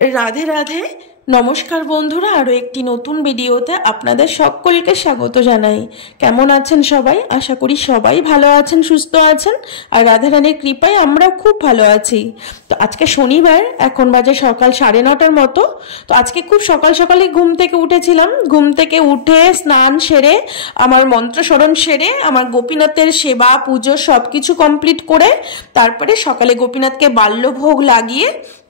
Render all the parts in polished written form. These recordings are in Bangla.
রাধে রাধে। নমস্কার বন্ধুরা, আরও একটি নতুন ভিডিওতে আপনাদের সকলকে স্বাগত জানাই। কেমন আছেন সবাই? আশা করি সবাই ভালো আছেন, সুস্থ আছেন, আর রাধা রানীর কৃপায় আমরাও খুব ভালো আছি। তো আজকে শনিবার, এখন বাজে সকাল 9:30 মতো। তো আজকে খুব সকাল সকালে ঘুম থেকে উঠেছিলাম। ঘুম থেকে উঠে স্নান সেরে, আমার মন্ত্রস্মরণ সেরে, আমার গোপীনাথের সেবা পুজো সব কিছু কমপ্লিট করে তারপরে সকালে গোপীনাথকে বাল্যভোগ লাগিয়ে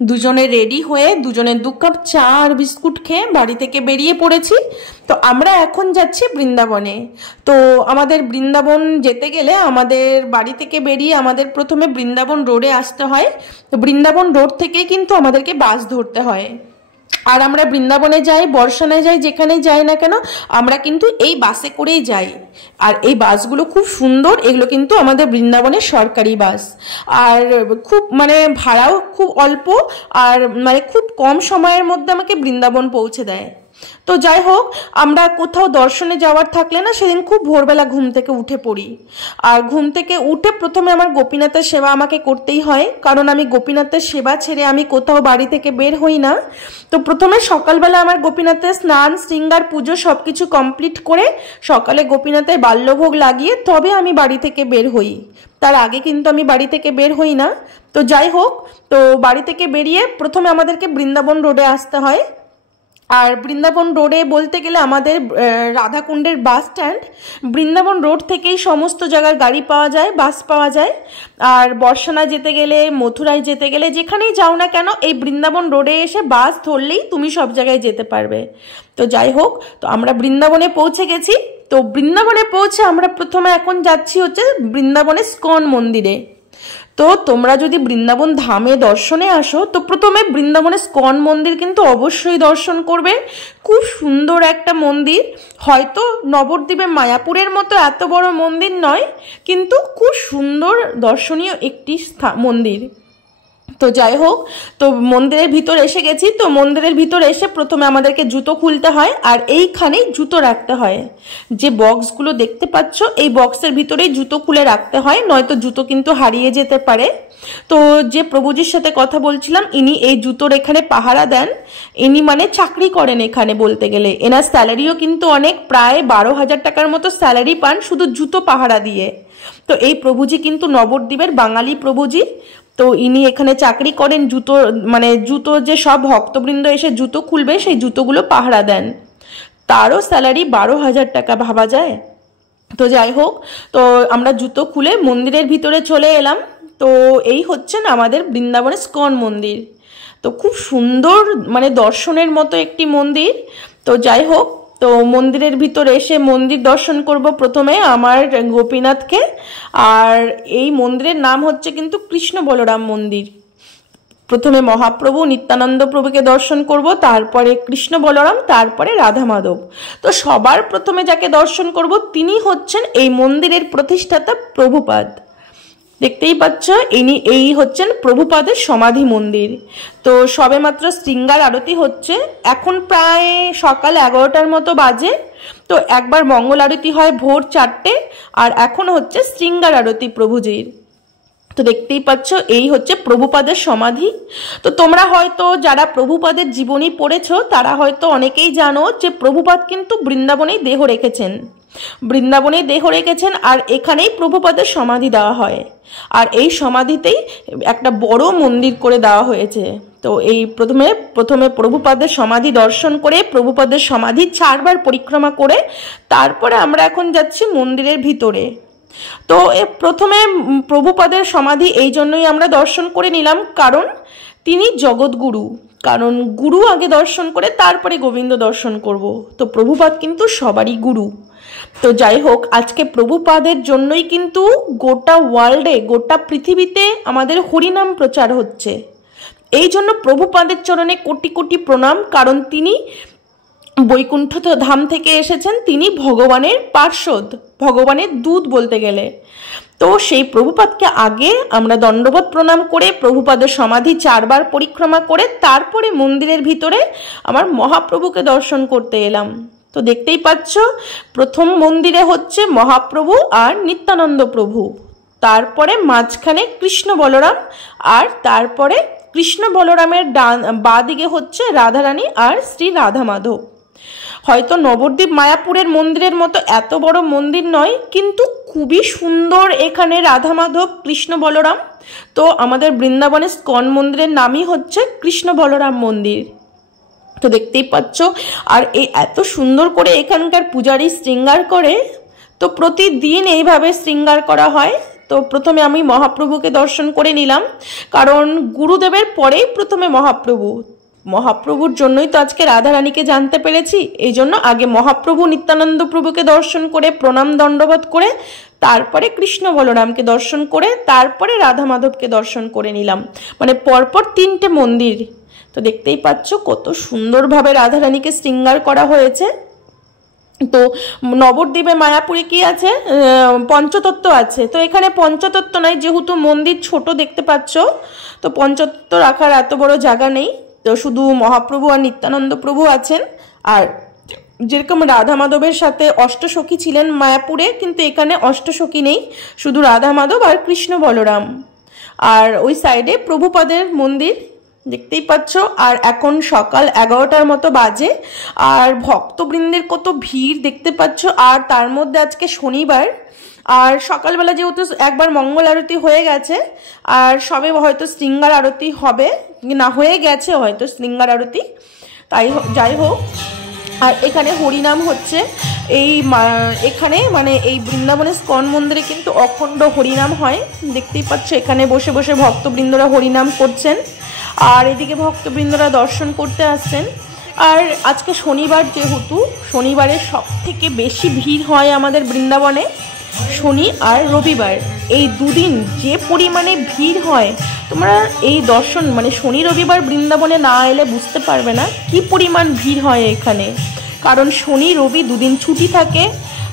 দুজনে রেডি হয়ে দুজনে 2 কাপ চা আর বিস্কুট খেয়ে বাড়ি থেকে বেরিয়ে পড়েছি। তো আমরা এখন যাচ্ছি বৃন্দাবনে। তো আমাদের বৃন্দাবন যেতে গেলে আমাদের বাড়ি থেকে বেরিয়ে আমাদের প্রথমে বৃন্দাবন রোডে আসতে হয়। তো বৃন্দাবন রোড থেকেই কিন্তু আমাদেরকে বাস ধরতে হয়। আর আমরা বৃন্দাবনে যাই, বর্ষানায় যাই, যেখানে যাই না কেন আমরা কিন্তু এই বাসে করেই যাই। আর এই বাসগুলো খুব সুন্দর, এগুলো কিন্তু আমাদের বৃন্দাবনের সরকারি বাস। আর খুব ভাড়াও খুব অল্প, আর খুব কম সময়ের মধ্যে আমাকে বৃন্দাবন পৌঁছে দেয়। তো যাই হোক, আমরা কোথাও দর্শনে যাওয়ার থাকলে না, সেদিন খুব ভোরবেলা ঘুম থেকে উঠে পড়ি। আর ঘুম থেকে উঠে প্রথমে আমার গোপীনাথের সেবা আমাকে করতেই হয়, কারণ আমি গোপীনাথের সেবা ছেড়ে আমি কোথাও বাড়ি থেকে বের হই না। তো প্রথমে সকালবেলা আমার গোপীনাথের স্নান শৃঙ্গার পুজো সব কিছু কমপ্লিট করে সকালে গোপীনাথের বাল্যভোগ লাগিয়ে তবে আমি বাড়ি থেকে বের হই। তার আগে কিন্তু আমি বাড়ি থেকে বের হই না। তো যাই হোক, তো বাড়ি থেকে বেরিয়ে প্রথমে আমাদেরকে বৃন্দাবন রোডে আসতে হয়। আর বৃন্দাবন রোডে বলতে গেলে আমাদের রাধাকুণ্ডের বাস স্ট্যান্ড, বৃন্দাবন রোড থেকেই সমস্ত জায়গার গাড়ি পাওয়া যায়, বাস পাওয়া যায়। আর বর্ষানা যেতে গেলে, মথুরায় যেতে গেলে, যেখানেই যাও না কেন এই বৃন্দাবন রোডে এসে বাস ধরলেই তুমি সব জায়গায় যেতে পারবে। তো যাই হোক, তো আমরা বৃন্দাবনে পৌঁছে গেছি। তো বৃন্দাবনে পৌঁছে আমরা প্রথমে এখন যাচ্ছি হচ্ছে বৃন্দাবনের ইস্কন মন্দিরে। তো তোমরা যদি বৃন্দাবন ধামে দর্শনে আসো তো প্রথমে বৃন্দাবনের ইস্কন মন্দির কিন্তু অবশ্যই দর্শন করবে। খুব সুন্দর একটা মন্দির, হয়তো নবদ্বীপে মায়াপুরের মতো এত বড় মন্দির নয়, কিন্তু খুব সুন্দর দর্শনীয় একটি মন্দির। তো যাই হোক, তো মন্দিরের ভিতর এসে গেছি। তো মন্দিরের ভিতর এসে প্রথমে আমাদেরকে জুতো খুলতে হয়, আর এইখানেই জুতো রাখতে হয়। যে বক্সগুলো দেখতে পাচ্ছ, এই বক্সের ভিতরেই জুতো খুলে রাখতে হয়, নয়তো জুতো কিন্তু হারিয়ে যেতে পারে। তো যে প্রভুজির সাথে কথা বলছিলাম, ইনি এই জুতোর এখানে পাহারা দেন। ইনি চাকরি করেন এখানে বলতে গেলে। এনার স্যালারিও কিন্তু অনেক, প্রায় 12,000 টাকার মতো স্যালারি পান শুধু জুতো পাহারা দিয়ে। তো এই প্রভুজি কিন্তু নবদ্বীপের বাঙালি প্রভুজি। তো ইনি এখানে চাকরি করেন, জুতো যে সব ভক্তবৃন্দ এসে জুতো খুলবে সেই জুতোগুলো পাহারা দেন। তারও স্যালারি 12,000 টাকা, ভাবা যায়। তো যাই হোক, তো আমরা জুতো খুলে মন্দিরের ভিতরে চলে এলাম। তো এই হচ্ছেন আমাদের বৃন্দাবনের ইস্কন মন্দির। তো খুব সুন্দর, দর্শনের মতো একটি মন্দির। তো যাই হোক, তো মন্দিরের ভিতরে এসে মন্দির দর্শন করব প্রথমে আমার গোপীনাথকে। আর এই মন্দিরের নাম হচ্ছে কিন্তু কৃষ্ণ বলরাম মন্দির। প্রথমে মহাপ্রভু নিত্যানন্দ প্রভুকে দর্শন করব, তারপরে কৃষ্ণ বলরাম, তারপরে রাধা মাধব। তো সবার প্রথমে যাকে দর্শন করব তিনি হচ্ছেন এই মন্দিরের প্রতিষ্ঠাতা প্রভুপাদ। দেখতেই পাচ্ছ, এই হচ্ছেন প্রভুপাদের সমাধি মন্দির। তো সবেমাত্র শৃঙ্গার আরতি হচ্ছে, এখন প্রায় সকাল 11টার মতো বাজে। তো একবার মঙ্গল আরতি হয় ভোর 4টে, আর এখন হচ্ছে শৃঙ্গার আরতি প্রভুজির। তো দেখতেই পাচ্ছ, এই হচ্ছে প্রভুপাদের সমাধি। তো তোমরা হয়তো যারা প্রভুপাদের জীবনী পড়েছো তারা হয়তো অনেকেই জানো যে প্রভুপাদ কিন্তু বৃন্দাবনেই দেহ রেখেছেন। বৃন্দাবনেই দেহ রেখেছেন, আর এখানেই প্রভুপাদের সমাধি দেওয়া হয়। আর এই সমাধিতেই একটা বড় মন্দির করে দেওয়া হয়েছে। তো এই প্রথমে প্রভুপাদের সমাধি দর্শন করে, প্রভুপাদের সমাধি 4বার পরিক্রমা করে তারপরে আমরা এখন যাচ্ছি মন্দিরের ভিতরে। তো প্রথমে প্রভুপাদের সমাধি এই জন্যই আমরা দর্শন করে নিলাম, কারণ তিনি জগৎগুরু। কারণ গুরু আগে দর্শন করে তারপরে গোবিন্দ দর্শন করব। তো প্রভুপাদ কিন্তু সবারই গুরু। তো যাই হোক, আজকে প্রভুপাদের জন্যই কিন্তু গোটা ওয়ার্ল্ডে, গোটা পৃথিবীতে আমাদের হরিনাম প্রচার হচ্ছে। এই জন্য প্রভুপাদের চরণে কোটি কোটি প্রণাম, কারণ তিনি বৈকুণ্ঠ ধাম থেকে এসেছেন, তিনি ভগবানের পার্ষদ, ভগবানের দূত বলতে গেলে। তো সেই প্রভুপাদকে আগে আমরা দণ্ডবত প্রণাম করে প্রভুপাদের সমাধি 4বার পরিক্রমা করে তারপরে মন্দিরের ভিতরে আমার মহাপ্রভুকে দর্শন করতে এলাম। তো দেখতেই পাচ্ছ, প্রথম মন্দিরে হচ্ছে মহাপ্রভু আর নিত্যানন্দ প্রভু, তারপরে মাঝখানে কৃষ্ণ বলরাম, আর তারপরে কৃষ্ণ বলরামের বাঁ দিকে হচ্ছে রাধারানী আর শ্রী রাধা মাধব। হয়তো নবদ্বীপ মায়াপুরের মন্দিরের মতো এত বড় মন্দির নয়, কিন্তু খুবই সুন্দর এখানে রাধা মাধব কৃষ্ণ বলরাম। তো আমাদের বৃন্দাবনের স্কন মন্দিরের নামই হচ্ছে কৃষ্ণ বলরাম মন্দির। তো দেখতেই পাচ্ছ, আর এই এত সুন্দর করে এখানকার পূজারী শৃঙ্গার করে। তো প্রতিদিন এইভাবে শৃঙ্গার করা হয়। তো প্রথমে আমি মহাপ্রভুকে দর্শন করে নিলাম, কারণ গুরুদেবের পরেই প্রথমে মহাপ্রভুর জন্যই তো আজকে রাধারানীকে জানতে পেরেছি। এই জন্য আগে মহাপ্রভু নিত্যানন্দ প্রভুকে দর্শন করে প্রণাম দণ্ডবোধ করে তারপরে কৃষ্ণ বলরামকে দর্শন করে তারপরে রাধা মাধবকে দর্শন করে নিলাম, মানে পরপর 3টে মন্দির। তো দেখতেই পাচ্ছ কত সুন্দরভাবে রাধারানীকে শৃঙ্গার করা হয়েছে। তো নবদ্বীপে মায়াপুরে কি আছে, পঞ্চতত্ত্ব আছে। তো এখানে পঞ্চতত্ত্ব নাই, যেহেতু মন্দির ছোট দেখতে পাচ্ছ, তো পঞ্চতত্ত্ব রাখার এত বড় জায়গা নেই। তো শুধু মহাপ্রভু আর নিত্যানন্দ প্রভু আছেন। আর যেরকম রাধা মাধবের সাথে অষ্টসখী ছিলেন মায়াপুরে, কিন্তু এখানে অষ্টসখী নেই, শুধু রাধা মাধব আর কৃষ্ণ বলরাম। আর ওই সাইডে প্রভুপাদের মন্দির দেখতেই পাচ্ছ। আর এখন সকাল 11টার মতো বাজে, আর ভক্তবৃন্দের কত ভিড় দেখতে পাচ্ছ। আর তার মধ্যে আজকে শনিবার, আর সকালবেলা যেহেতু একবার মঙ্গল আরতি হয়ে গেছে, আর সবে হয়তো শৃঙ্গার আরতি হবে, না হয়ে গেছে হয়তো শৃঙ্গার আরতি, তাই যাই হোক। আর এখানে হরিনাম হচ্ছে। এখানে মানে এই বৃন্দাবনের স্কন মন্দিরে কিন্তু অখণ্ড হরিনাম হয়। দেখতেই পাচ্ছ এখানে বসে বসে ভক্তবৃন্দরা হরিনাম করছেন, আর এদিকে ভক্তবৃন্দরা দর্শন করতে আসছেন। আর আজকে শনিবার, যেহেতু শনিবারে সব থেকে বেশি ভিড় হয় আমাদের বৃন্দাবনে, শনি আর রবিবার এই দুদিন যে পরিমাণে ভিড় হয়, তোমরা এই দর্শন মানে শনি রবিবার বৃন্দাবনে না এলে বুঝতে পারবে না কি পরিমাণ ভিড় হয় এখানে। কারণ শনি রবি দুদিন ছুটি থাকে,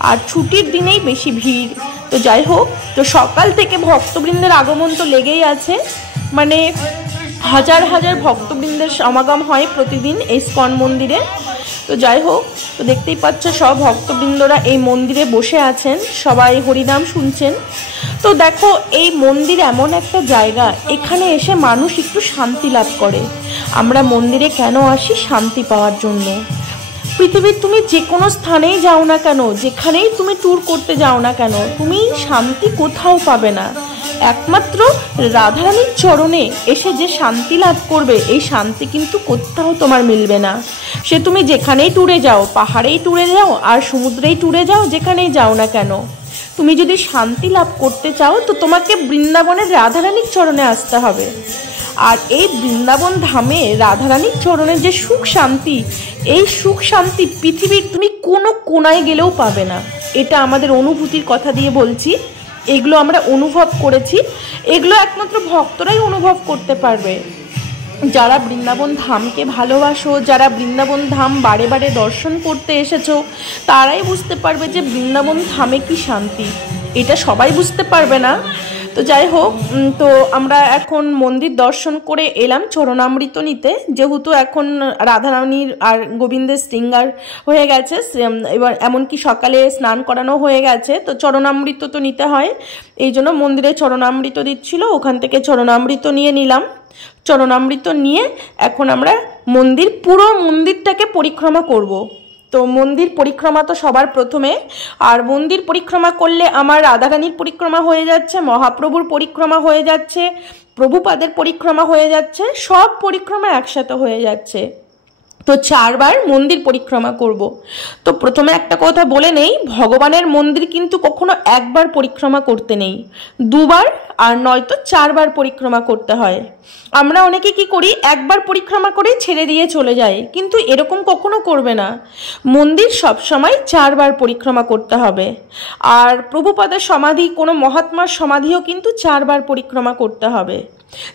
আর ছুটির দিনেই বেশি ভিড়। তো যাই হোক, তো সকাল থেকে ভক্তবৃন্দের আগমন তো লেগেই আছে, মানে হাজার হাজার ভক্তবৃন্দের সমাগম হয় প্রতিদিন এই স্কন মন্দিরে। তো যাই হোক, তো দেখতেই পাচ্ছ সব ভক্তবৃন্দরা এই মন্দিরে বসে আছেন, সবাই হরিনাম শুনছেন। তো দেখো, এই মন্দির এমন একটা জায়গা, এখানে এসে মানুষ একটু শান্তি লাভ করে। আমরা মন্দিরে কেন আসি? শান্তি পাওয়ার জন্য। পৃথিবীর তুমি যে কোনো স্থানেই যাও না কেন, যেখানেই তুমি ট্যুর করতে যাও না কেন, তুমি শান্তি কোথাও পাবে না। একমাত্র রাধারানীর চরণে এসে যে শান্তি লাভ করবে, এই শান্তি কিন্তু কোথাও তোমার মিলবে না। সে তুমি যেখানেই ট্যুরে যাও, পাহাড়েই ট্যুরে যাও আর সমুদ্রেই ট্যুরে যাও, যেখানেই যাও না কেন, তুমি যদি শান্তি লাভ করতে চাও তো তোমাকে বৃন্দাবনের রাধারানীর চরণে আসতে হবে। আর এই বৃন্দাবন ধামে রাধারানীর চরণের যে সুখ শান্তি, এই সুখ শান্তি পৃথিবীর তুমি কোনো কোনায় গেলেও পাবে না। এটা আমাদের অনুভূতির কথা দিয়ে বলছি, এগুলো আমরা অনুভব করেছি, এগুলো একমাত্র ভক্তরাই অনুভব করতে পারবে। যারা বৃন্দাবন ধামকে ভালোবাসো, যারা বৃন্দাবন ধাম বারে বারে দর্শন করতে এসেছো, তারাই বুঝতে পারবে যে বৃন্দাবন ধামে কি শান্তি। এটা সবাই বুঝতে পারবে না। তো যাই হোক, তো আমরা এখন মন্দির দর্শন করে এলাম চরণামৃত নিতে, যেহেতু এখন রাধারানীর আর গোবিন্দের শৃঙ্গার হয়ে গেছে, এবার এমনকি সকালে স্নান করানো হয়ে গেছে, তো চরণামৃত তো নিতে হয়। এই জন্য মন্দিরে চরণামৃত দিচ্ছিল, ওখান থেকে চরণামৃত নিয়ে নিলাম। চরণামৃত নিয়ে এখন আমরা পুরো মন্দিরটাকে পরিক্রমা করব। তো মন্দির পরিক্রমা তো সবার প্রথমে, আর মন্দির পরিক্রমা করলে আমার রাধারানীর পরিক্রমা হয়ে যাচ্ছে, মহাপ্রভুর পরিক্রমা হয়ে যাচ্ছে, প্রভুপাদের পরিক্রমা হয়ে যাচ্ছে, সব পরিক্রমা একসাথে হয়ে যাচ্ছে। তো 4 বার মন্দির পরিক্রমা করব। তো প্রথমে একটা কথা বলে নেই, ভগবানের মন্দির কিন্তু কখনো একবার পরিক্রমা করতে নেই, 2 বার আর নয়তো 4 বার পরিক্রমা করতে হয়। আমরা অনেকে কি করি, একবার পরিক্রমা করে ছেড়ে দিয়ে চলে যাই, কিন্তু এরকম কখনো করবে না। মন্দির সব সময় 4 বার পরিক্রমা করতে হবে। আর প্রভুপাদের সমাধি, কোনো মহাত্মার সমাধিও কিন্তু 4 বার পরিক্রমা করতে হবে।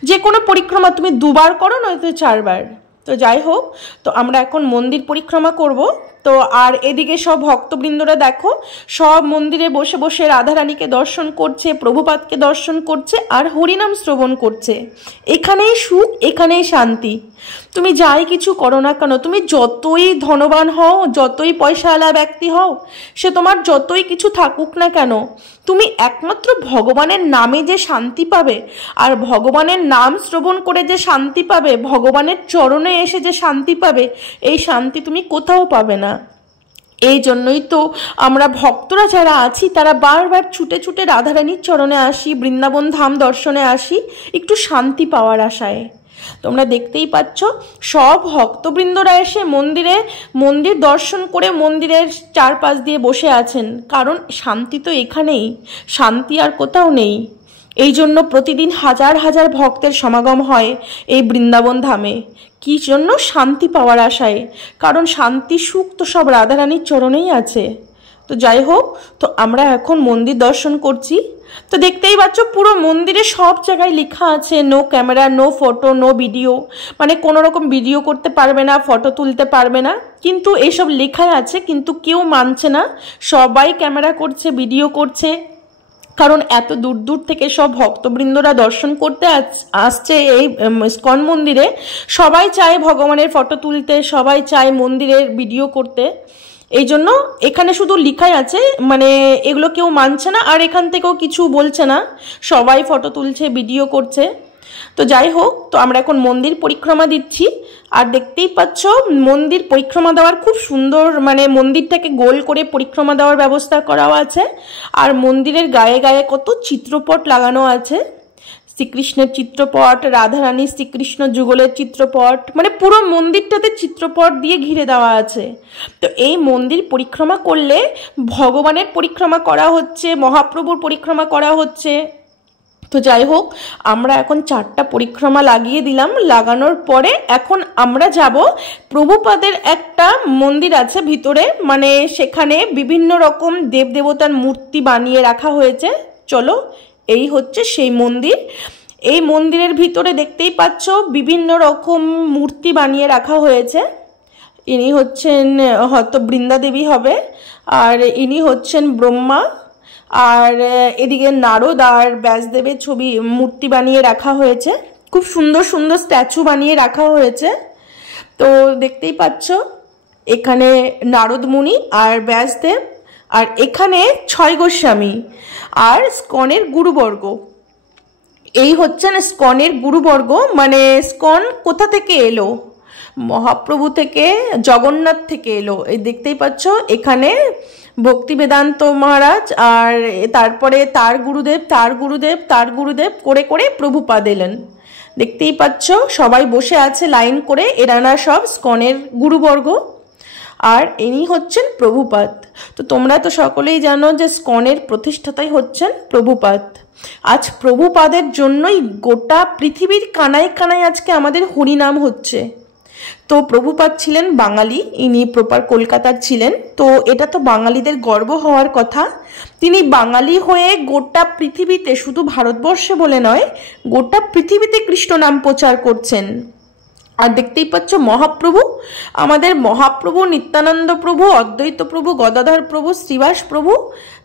যে কোনো পরিক্রমা তুমি 2 বার করো, নয়তো 4 বার। তো যাই হোক, তো আমরা এখন মন্দির পরিক্রমা করব। তো আর এদিকে সব ভক্তবৃন্দরা দেখো সব মন্দিরে বসে বসে রাধারানীকে দর্শন করছে, প্রভুপাদকে দর্শন করছে আর হরিনাম শ্রবণ করছে। এখানেই সুখ, এখানেই শান্তি। তুমি যাই কিছু করো না কেন, তুমি যতই ধনবান হও, যতই পয়সাওয়ালা ব্যক্তি হও, সে তোমার যতই কিছু থাকুক না কেন, তুমি একমাত্র ভগবানের নামে যে শান্তি পাবে, আর ভগবানের নাম শ্রবণ করে যে শান্তি পাবে, ভগবানের চরণে এসে যে শান্তি পাবে, এই শান্তি তুমি কোথাও পাবে না। এই জন্যই তো আমরা ভক্তরা যারা আছি তারা বারবার ছুটে ছুটে রাধারানীর চরণে আসি, বৃন্দাবন ধাম দর্শনে আসি একটু শান্তি পাওয়ার আশায়। তোমরা দেখতেই পাচ্ছ সব ভক্তবৃন্দরা এসে মন্দির দর্শন করে মন্দিরের চারপাশ দিয়ে বসে আছেন, কারণ শান্তি তো এখানেই, শান্তি আর কোথাও নেই। এই জন্য প্রতিদিন হাজার হাজার ভক্তের সমাগম হয় এই বৃন্দাবন ধামে। কি জন্য? শান্তি পাওয়ার আশায়, কারণ শান্তি সুখ তো সব রাধারানীর চরণেই আছে। তো যাই হোক, তো আমরা এখন মন্দির দর্শন করছি। তো দেখতেই পাচ্ছ পুরো মন্দিরে সব জায়গায় লেখা আছে no camera, no photo, no video, মানে কোনো রকম ভিডিও করতে পারবে না, ফটো তুলতে পারবে না, কিন্তু এইসব লেখাই আছে, কিন্তু কেউ মানছে না। সবাই ক্যামেরা করছে, ভিডিও করছে, কারণ এত দূর দূর থেকে সব ভক্তবৃন্দরা দর্শন করতে আসছে এই ইস্কন মন্দিরে। সবাই চায় ভগবানের ফটো তুলতে, সবাই চায় মন্দিরের ভিডিও করতে। এই জন্য এখানে শুধু লেখাই আছে, মানে এগুলো কেউ মানছে না, আর এখান থেকেও কিছু বলছে না, সবাই ফটো তুলছে, ভিডিও করছে। তো যাই হোক, তো আমরা এখন মন্দির পরিক্রমা দিচ্ছি। আর দেখতেই পাচ্ছ মন্দির পরিক্রমা দেওয়ার খুব সুন্দর, মানে মন্দিরটাকে গোল করে পরিক্রমা দেওয়ার ব্যবস্থা করাও আছে। আর মন্দিরের গায়ে গায়ে কত চিত্রপট লাগানো আছে, শ্রীকৃষ্ণের চিত্রপট, রাধারানী শ্রীকৃষ্ণ যুগলের চিত্রপট, মানে পুরো মন্দিরটাতে চিত্রপট দিয়ে ঘিরে দেওয়া আছে। তো এই মন্দির পরিক্রমা করলে ভগবানের পরিক্রমা করা হচ্ছে, মহাপ্রভুর পরিক্রমা করা হচ্ছে। তো যাই হোক, আমরা এখন 4টা পরিক্রমা লাগিয়ে দিলাম। লাগানোর পরে এখন আমরা যাব প্রভুপাদের একটা মন্দির আছে ভিতরে, মানে সেখানে বিভিন্ন রকম দেবদেবতার মূর্তি বানিয়ে রাখা হয়েছে। চলো, এই হচ্ছে সেই মন্দির। এই মন্দিরের ভিতরে দেখতেই পাচ্ছ বিভিন্ন রকম মূর্তি বানিয়ে রাখা হয়েছে। ইনি হচ্ছেন হয়তো বৃন্দা দেবী হবে, আর ইনি হচ্ছেন ব্রহ্মা, আর এদিকে নারদ আর ব্যাসদেবের ছবি মূর্তি বানিয়ে রাখা হয়েছে। খুব সুন্দর সুন্দর স্ট্যাচু বানিয়ে রাখা হয়েছে। তো দেখতেই পাচ্ছ এখানে নারদ মুনি আর ব্যাসদেব, আর এখানে 6 গোস্বামী আর স্কনের গুরুবর্গ। এই হচ্ছেন স্কনের গুরুবর্গ, মানে স্কন কোথা থেকে এলো? মহাপ্রভু থেকে, জগন্নাথ থেকে এলো। এই দেখতেই পাচ্ছ এখানে ভক্তি বেদান্ত মহারাজ, আর তারপরে তার গুরুদেব, তার গুরুদেব, তার গুরুদেব করে করে প্রভুপাদ এলেন। দেখতেই পাচ্ছ সবাই বসে আছে লাইন করে, এরানা সব স্কনের গুরুবর্গ, আর ইনি হচ্ছেন প্রভুপাদ। তো তোমরা তো সকলেই জানো যে স্কনের প্রতিষ্ঠাতাই হচ্ছেন প্রভুপাদ। আজ প্রভুপাদের জন্যই গোটা পৃথিবীর কানায় কানায় আজকে আমাদের হরিনাম হচ্ছে। তো প্রভুপাদ ছিলেন বাঙালি, ইনি প্রপার কলকাতার ছিলেন। তো এটা তো বাঙালিদের গর্ব হওয়ার কথা। তিনি বাঙালি হয়ে গোটা পৃথিবীতে, শুধু ভারতবর্ষে বলে নয়, গোটা পৃথিবীতে কৃষ্ণ নাম প্রচার করছেন। আর দেখতেই পাচ্ছ মহাপ্রভু, আমাদের মহাপ্রভু, নিত্যানন্দ প্রভু, অদ্বৈত প্রভু, গদাধর প্রভু, শ্রীবাস প্রভু,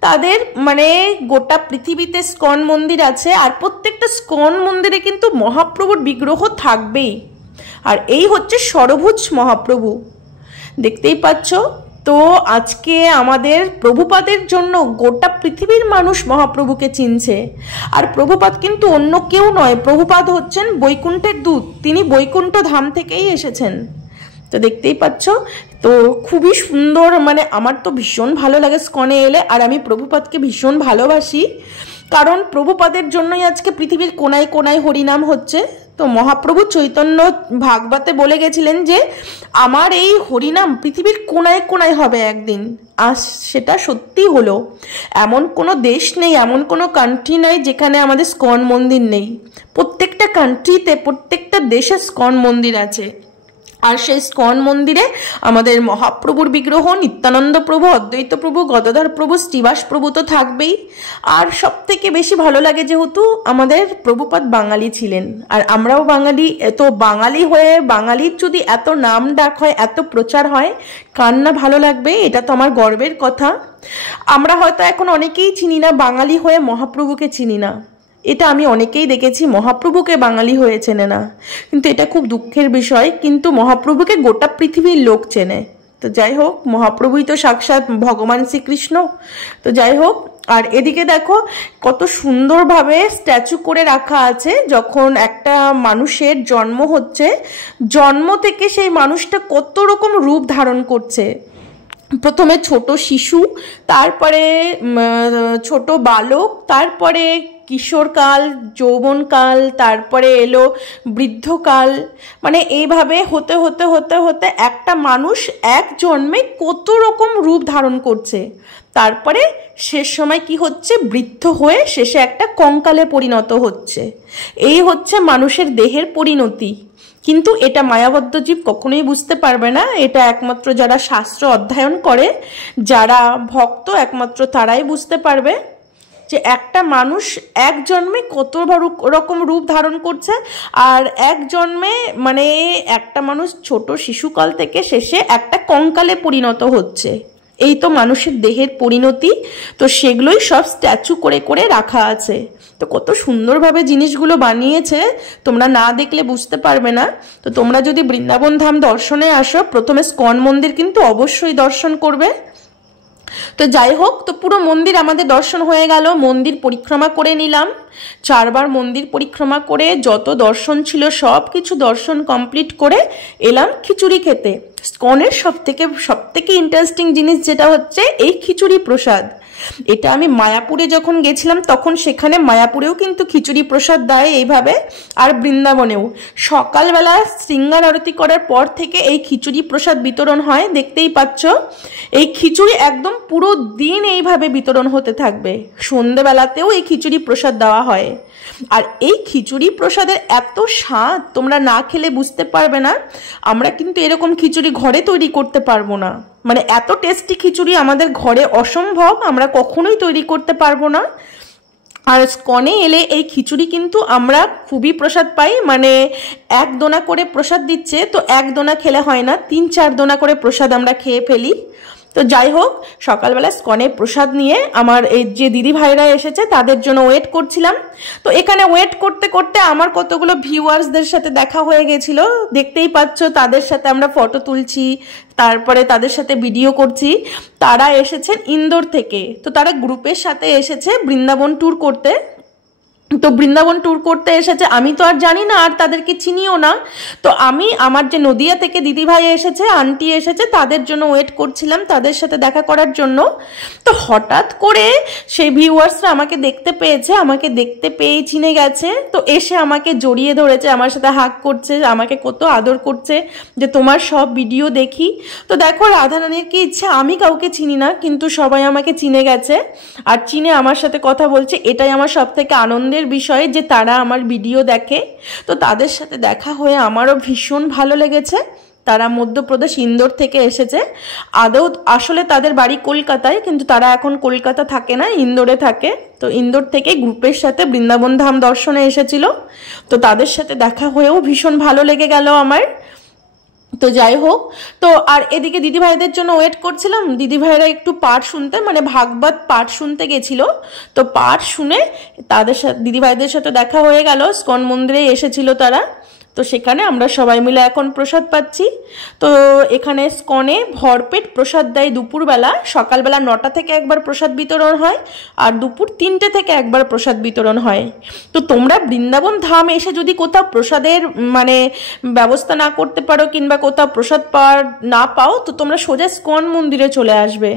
তাদের মানে গোটা পৃথিবীতে স্কন মন্দির আছে। আর প্রত্যেকটা স্কন মন্দিরে কিন্তু মহাপ্রভুর বিগ্রহ থাকবেই। আর এই হচ্ছে ষড়ভুজ মহাপ্রভু, দেখতেই পাচ্ছ। তো আজকে আমাদের প্রভুপাদের জন্য গোটা পৃথিবীর মানুষ মহাপ্রভুকে চিনছে। আর প্রভুপাদ কিন্তু অন্য কেউ নয়, প্রভুপাদ হচ্ছেন বৈকুণ্ঠের দূত, তিনি বৈকুণ্ঠ ধাম থেকেই এসেছেন। তো দেখতেই পাচ্ছ, তো খুবই সুন্দর, মানে আমার তো ভীষণ ভালো লাগে স্কনে এলে। আর আমি প্রভুপাদকে ভীষণ ভালোবাসি, কারণ প্রভুপাদের জন্যই আজকে পৃথিবীর কোনায় কোনায় হরিনাম হচ্ছে। তো মহাপ্রভু চৈতন্য ভাগবতে বলে গেছিলেন যে আমার এই হরিনাম পৃথিবীর কোনায় কোনায় হবে একদিন, আর সেটা সত্যি হলো। এমন কোনো দেশ নেই, এমন কোনো কান্ট্রি নাই যেখানে আমাদের স্কন মন্দির নেই। প্রত্যেকটা কান্ট্রিতে, প্রত্যেকটা দেশে স্কন মন্দির আছে। আর সেই স্কন মন্দিরে আমাদের মহাপ্রভুর বিগ্রহ, নিত্যানন্দ প্রভু, অদ্বৈত প্রভু, গদাধর প্রভু, শ্রীবাস প্রভু তো থাকবেই। আর সব থেকে বেশি ভালো লাগে যেহেতু আমাদের প্রভুপাদ বাঙালি ছিলেন আর আমরাও বাঙালি, তো বাঙালি হয়ে বাঙালির যদি এত নাম ডাক হয়, এত প্রচার হয়, কার না ভালো লাগবে? এটা তো আমার গর্বের কথা। আমরা হয়তো এখন অনেকেই চিনি না, বাঙালি হয়ে মহাপ্রভুকে চিনি না। এটা আমি অনেকেই দেখেছি মহাপ্রভুকে বাঙালি হয়ে চেনে না, কিন্তু এটা খুব দুঃখের বিষয়। কিন্তু মহাপ্রভুকে গোটা পৃথিবীর লোক চেনে। তো যাই হোক, মহাপ্রভুই তো সাক্ষাৎ ভগবান শ্রীকৃষ্ণ। তো যাই হোক, আর এদিকে দেখো কত সুন্দরভাবে স্ট্যাচু করে রাখা আছে। যখন একটা মানুষের জন্ম হচ্ছে, জন্ম থেকে সেই মানুষটা কত রকম রূপ ধারণ করছে। প্রথমে ছোট শিশু, তারপরে ছোট বালক, তারপরে কিশোরকাল, যৌবনকাল, তারপরে এলো বৃদ্ধকাল। মানে এইভাবে হতে হতে হতে হতে একটা মানুষ এক জন্মে কত রকম রূপ ধারণ করছে। তারপরে শেষ সময় কি হচ্ছে, বৃদ্ধ হয়ে শেষে একটা কঙ্কালে পরিণত হচ্ছে। এই হচ্ছে মানুষের দেহের পরিণতি। কিন্তু এটা মায়াবদ্ধ জীব কখনোই বুঝতে পারবে না। এটা একমাত্র যারা শাস্ত্র অধ্যয়ন করে, যারা ভক্ত, একমাত্র তারাই বুঝতে পারবে যে একটা মানুষ এক জন্মে কত রকম রূপ ধারণ করছে। আর এক জন্মে মানে একটা মানুষ ছোট শিশুকাল থেকে শেষে একটা কঙ্কালে পরিণত হচ্ছে। এই তো মানুষের দেহের পরিণতি। তো সেগুলোই সব স্ট্যাচু করে করে রাখা আছে। তো কত সুন্দরভাবে জিনিসগুলো বানিয়েছে, তোমরা না দেখলে বুঝতে পারবে না। তো তোমরা যদি বৃন্দাবন ধাম দর্শনে আসো, প্রথমে স্কন মন্দির কিন্তু অবশ্যই দর্শন করবে। তো যাই হোক, তো পুরো মন্দির আমাদের দর্শন হয়ে গেল। মন্দির পরিক্রমা করে নিলাম, 4 বার মন্দির পরিক্রমা করে যত দর্শন ছিল সব কিছু দর্শন কমপ্লিট করে এলাম খিচুড়ি খেতে। স্কনের সব থেকে ইন্টারেস্টিং জিনিস যেটা হচ্ছে এই খিচুড়ি প্রসাদ। এটা আমি মায়াপুরে যখন গেছিলাম তখন সেখানে মায়াপুরেও কিন্তু খিচুড়ি প্রসাদ দেয় এইভাবে, আর বৃন্দাবনেও সকালবেলা শৃঙ্গার আরতি করার পর থেকে এই খিচুড়ি প্রসাদ বিতরণ হয়। দেখতেই পাচ্ছ এই খিচুড়ি একদম পুরো দিন এইভাবে বিতরণ হতে থাকবে। সন্ধ্যেবেলাতেও এই খিচুড়ি প্রসাদ দেওয়া হয়। আর এই খিচুড়ি প্রসাদের এত স্বাদ, তোমরা না খেলে বুঝতে পারবে না। আমরা কিন্তু এরকম খিচুড়ি ঘরে তৈরি করতে পারবো না। মানে এত টেস্টি খিচুড়ি আমাদের ঘরে অসম্ভব, আমরা কখনোই তৈরি করতে পারবো না। আর স্কনে এলে এই খিচুড়ি কিন্তু আমরা খুবই প্রসাদ পাই। মানে 1 দোনা করে প্রসাদ দিচ্ছে, তো 1 দোনা খেলে হয় না, 3-4 দোনা করে প্রসাদ আমরা খেয়ে ফেলি। তো যাই হোক, সকালবেলা স্কনে প্রসাদ নিয়ে আমার এই যে দিদি ভাইরা এসেছে তাদের জন্য ওয়েট করছিলাম। তো এখানে ওয়েট করতে করতে আমার কতগুলো ভিউয়ার্সদের সাথে দেখা হয়ে গেছিল। দেখতেই পাচ্ছ তাদের সাথে আমরা ফটো তুলছি, তারপরে তাদের সাথে ভিডিও করছি। তারা এসেছেন ইন্দোর থেকে। তো তারা গ্রুপের সাথে এসেছে বৃন্দাবন ট্যুর করতে। তো বৃন্দাবন ট্যুর করতে এসেছে, আমি তো আর জানি না আর তাদেরকে চিনিও না। তো আমি আমার যে নদিয়া থেকে দিদিভাই এসেছে, আন্টি এসেছে, তাদের জন্য ওয়েট করছিলাম, তাদের সাথে দেখা করার জন্য। তো হঠাৎ করে সেই ভিউয়ার্সরা আমাকে দেখতে পেয়েছে, আমাকে দেখতে পেয়ে চিনে গেছে। তো এসে আমাকে জড়িয়ে ধরেছে, আমার সাথে হাগ করছে, আমাকে কত আদর করছে যে তোমার সব ভিডিও দেখি। তো দেখো রাধারানীর কি ইচ্ছা, আমি কাউকে চিনি না কিন্তু সবাই আমাকে চিনে গেছে আর চিনে আমার সাথে কথা বলছে। এটাই আমার সব থেকে আনন্দের বিষয় যে তারা আমার ভিডিও দেখে। তো তাদের সাথে দেখা হয়ে আমারও ভীষণ ভালো লেগেছে। তারা মধ্যপ্রদেশ ইন্দোর থেকে এসেছে। আসলে তাদের বাড়ি কলকাতায়, কিন্তু তারা এখন কলকাতা থাকে না, ইন্দোরে থাকে। তো ইন্দোর থেকে গ্রুপের সাথে বৃন্দাবন ধাম দর্শনে এসেছিল। তো তাদের সাথে দেখা হয়েও ভীষণ ভালো লেগে গেল আমার। তো যাই হোক, তো আর এদিকে দিদিভাইদের জন্য ওয়েট করছিলাম। দিদিভাইরা একটু পাঠ শুনতে, মানে ভাগবত পাঠ শুনতে গেছিল। তো পাঠ শুনে তাদের সাথে দিদিভাইদের সাথে দেখা হয়ে গেল। স্কন মন্দিরে এসেছিল তারা। তো সেখানে আমরা সবাই মিলে এখন প্রসাদ পাচ্ছি। তো এখানে স্কনে ভরপেট প্রসাদ দেয় দুপুরবেলা। সকালবেলা 9টা থেকে একবার প্রসাদ বিতরণ হয়, আর দুপুর 3টে থেকে একবার প্রসাদ বিতরণ হয়। তো তোমরা বৃন্দাবন ধাম এসে যদি কোথাও প্রসাদের মানে ব্যবস্থা না করতে পারো, কিংবা কোথাও প্রসাদ না পাও, তো তোমরা সোজা স্কন মন্দিরে চলে আসবে।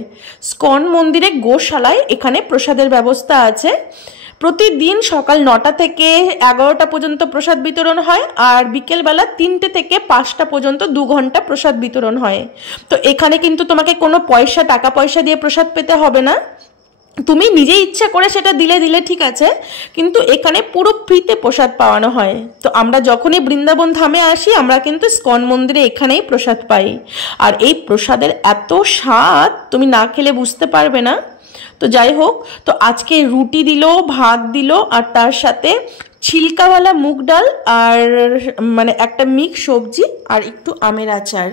স্কন মন্দিরে গোশালায় এখানে প্রসাদের ব্যবস্থা আছে। প্রতিদিন সকাল 9টা থেকে 11টা পর্যন্ত প্রসাদ বিতরণ হয়, আর বিকেলবেলা 3টে থেকে 5টা পর্যন্ত 2 ঘন্টা প্রসাদ বিতরণ হয়। তো এখানে কিন্তু তোমাকে কোনো টাকা পয়সা দিয়ে প্রসাদ পেতে হবে না। তুমি নিজে ইচ্ছা করে সেটা দিলে ঠিক আছে, কিন্তু এখানে পুরো ফ্রিতে প্রসাদ পাওয়ানো হয়। তো আমরা যখনই বৃন্দাবন ধামে আসি আমরা কিন্তু ইস্কন মন্দিরে এখানেই প্রসাদ পাই। আর এই প্রসাদের এত স্বাদ তুমি না খেলে বুঝতে পারবে না। তো যাই হোক, তো আজকে রুটি দিল, ভাত দিল, আর তার সাথে ছিলকাওয়ালা মুগ ডাল, আর মানে একটা মিক্স সবজি, আর একটু আমের আচার।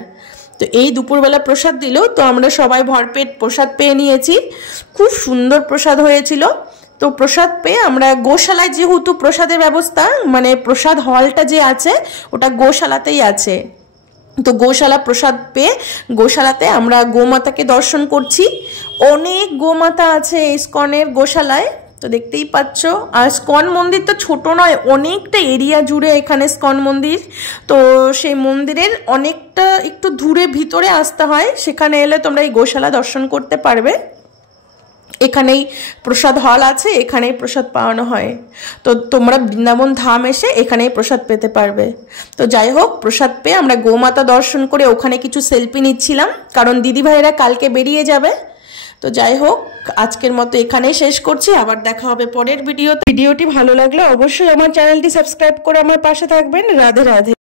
তো এই দুপুরবেলা প্রসাদ দিল। তো আমরা সবাই ভরপেট প্রসাদ পেয়ে নিয়েছি। খুব সুন্দর প্রসাদ হয়েছিল। তো প্রসাদ পেয়ে আমরা গোশালায়, যেহেতু প্রসাদের ব্যবস্থা মানে প্রসাদ হলটা যে আছে ওটা গোশালাতেই আছে, তো গোশালা প্রসাদ পেয়ে গোশালাতে আমরা গোমাতাকে দর্শন করছি। অনেক গোমাতা আছে ইস্কনের গোশালায়, তো দেখতেই পাচ্ছ। আর ইস্কন মন্দির তো ছোট নয়, অনেকটা এরিয়া জুড়ে এখানে ইস্কন মন্দির। তো সেই মন্দিরের অনেকটা একটু দূরে ভিতরে আসতে হয়, সেখানে এলে তোমরা এই গোশালা দর্শন করতে পারবে। এখানেই প্রসাদ হল আছে, এখানেই প্রসাদ পাওয়ানো হয়। তো তোমরা বৃন্দাবন ধাম এসে এখানেই প্রসাদ পেতে পারবে। তো যাই হোক, প্রসাদ পেয়ে আমরা গোমাতা দর্শন করে ওখানে কিছু সেলফি নিচ্ছিলাম, কারণ দিদিভাইরা কালকে বেরিয়ে যাবে। তো যাই হোক, আজকের মতো এখানেই শেষ করছি, আবার দেখা হবে পরের ভিডিওতে। ভিডিওটি ভালো লাগলে অবশ্যই আমার চ্যানেলটি সাবস্ক্রাইব করে আমার পাশে থাকবেন। রাধে রাধে।